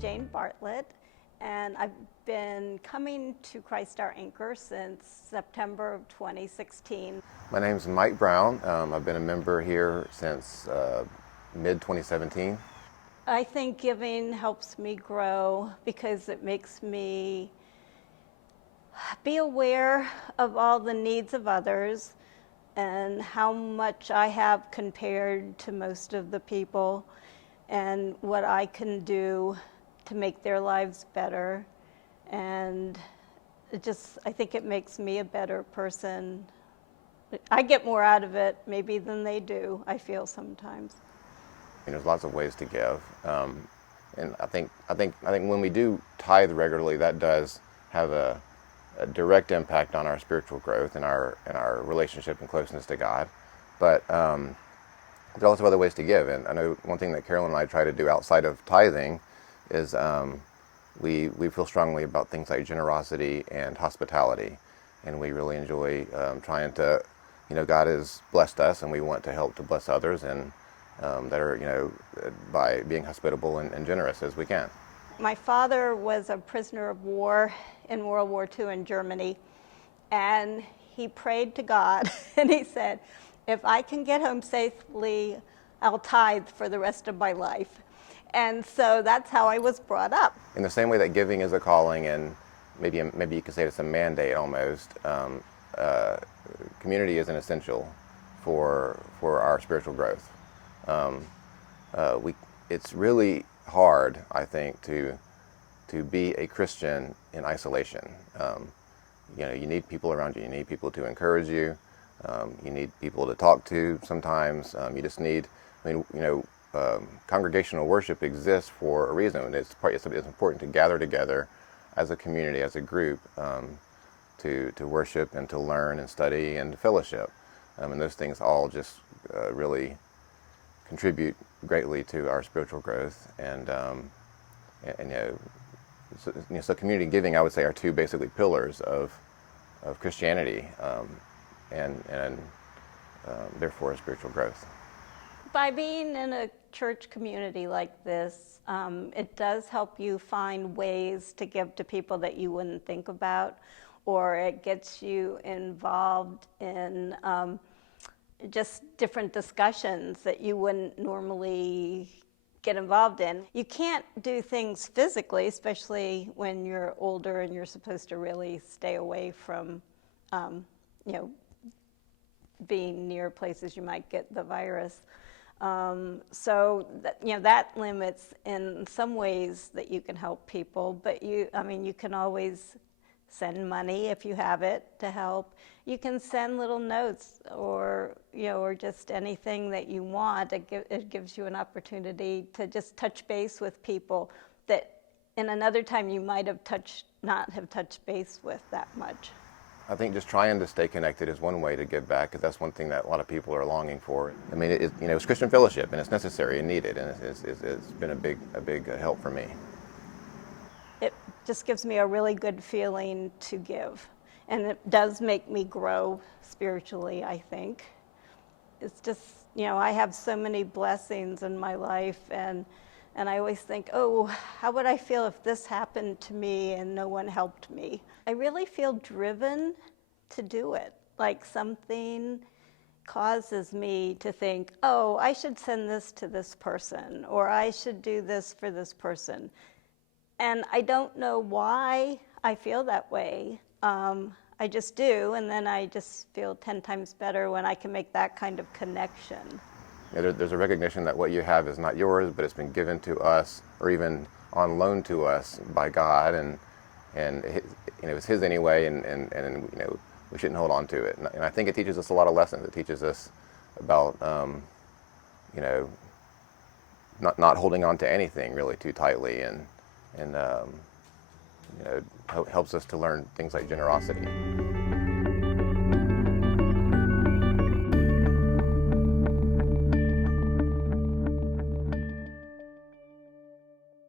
Jane Bartlett, and I've been coming to Christ Our Anchor since September of 2016. My name's Mike Brown. I've been a member here since mid-2017. I think giving helps me grow because it makes me be aware of all the needs of others and how much I have compared to most of the people and what I can do to make their lives better. And I think it makes me a better person. I get more out of it maybe than they do, I feel sometimes. There's lots of ways to give, and I think when we do tithe regularly, that does have a direct impact on our spiritual growth and our relationship and closeness to God. But there are lots of other ways to give, and I know one thing that Carolyn and I try to do outside of tithing is we feel strongly about things like generosity and hospitality, and we really enjoy trying to, God has blessed us, and we want to help to bless others, and that are, by being hospitable and generous as we can. My father was a prisoner of war in World War II in Germany, and he prayed to God, and he said, if I can get home safely, I'll tithe for the rest of my life. And so that's how I was brought up. In the same way that giving is a calling, and maybe you could say it's a mandate almost, community is an essential for our spiritual growth. It's really hard, I think, to be a Christian in isolation. You need people around you. You need people to encourage you. You need people to talk to sometimes. You just need, congregational worship exists for a reason. And it's important to gather together as a community, as a group, to worship and to learn and study and fellowship. And those things all just really contribute greatly to our spiritual growth, so community giving, I would say, are two basically pillars of Christianity, and therefore spiritual growth. By being in a church community like this, it does help you find ways to give to people that you wouldn't think about, or it gets you involved in just different discussions that you wouldn't normally get involved in. You can't do things physically, especially when you're older and you're supposed to really stay away from, being near places you might get the virus. So that limits in some ways that you can help people, but you can always send money if you have it to help. You can send little notes or just anything that you want. It gives you an opportunity to just touch base with people that in another time you might have not have touched base with that much. I think just trying to stay connected is one way to give back, because that's one thing that a lot of people are longing for. It's Christian fellowship, and it's necessary and needed, and it's been a big help for me. It just gives me a really good feeling to give, and it does make me grow spiritually, I think. It's just, I have so many blessings in my life, and I always think, how would I feel if this happened to me and no one helped me? I really feel driven to do it, like something causes me to think, I should send this to this person, or I should do this for this person. And I don't know why I feel that way. I just do, and then I just feel 10 times better when I can make that kind of connection. There's a recognition that what you have is not yours, but it's been given to us, or even on loan to us by God, and it's His anyway, and we shouldn't hold on to it. And I think it teaches us a lot of lessons. It teaches us about not holding on to anything really too tightly, and helps us to learn things like generosity.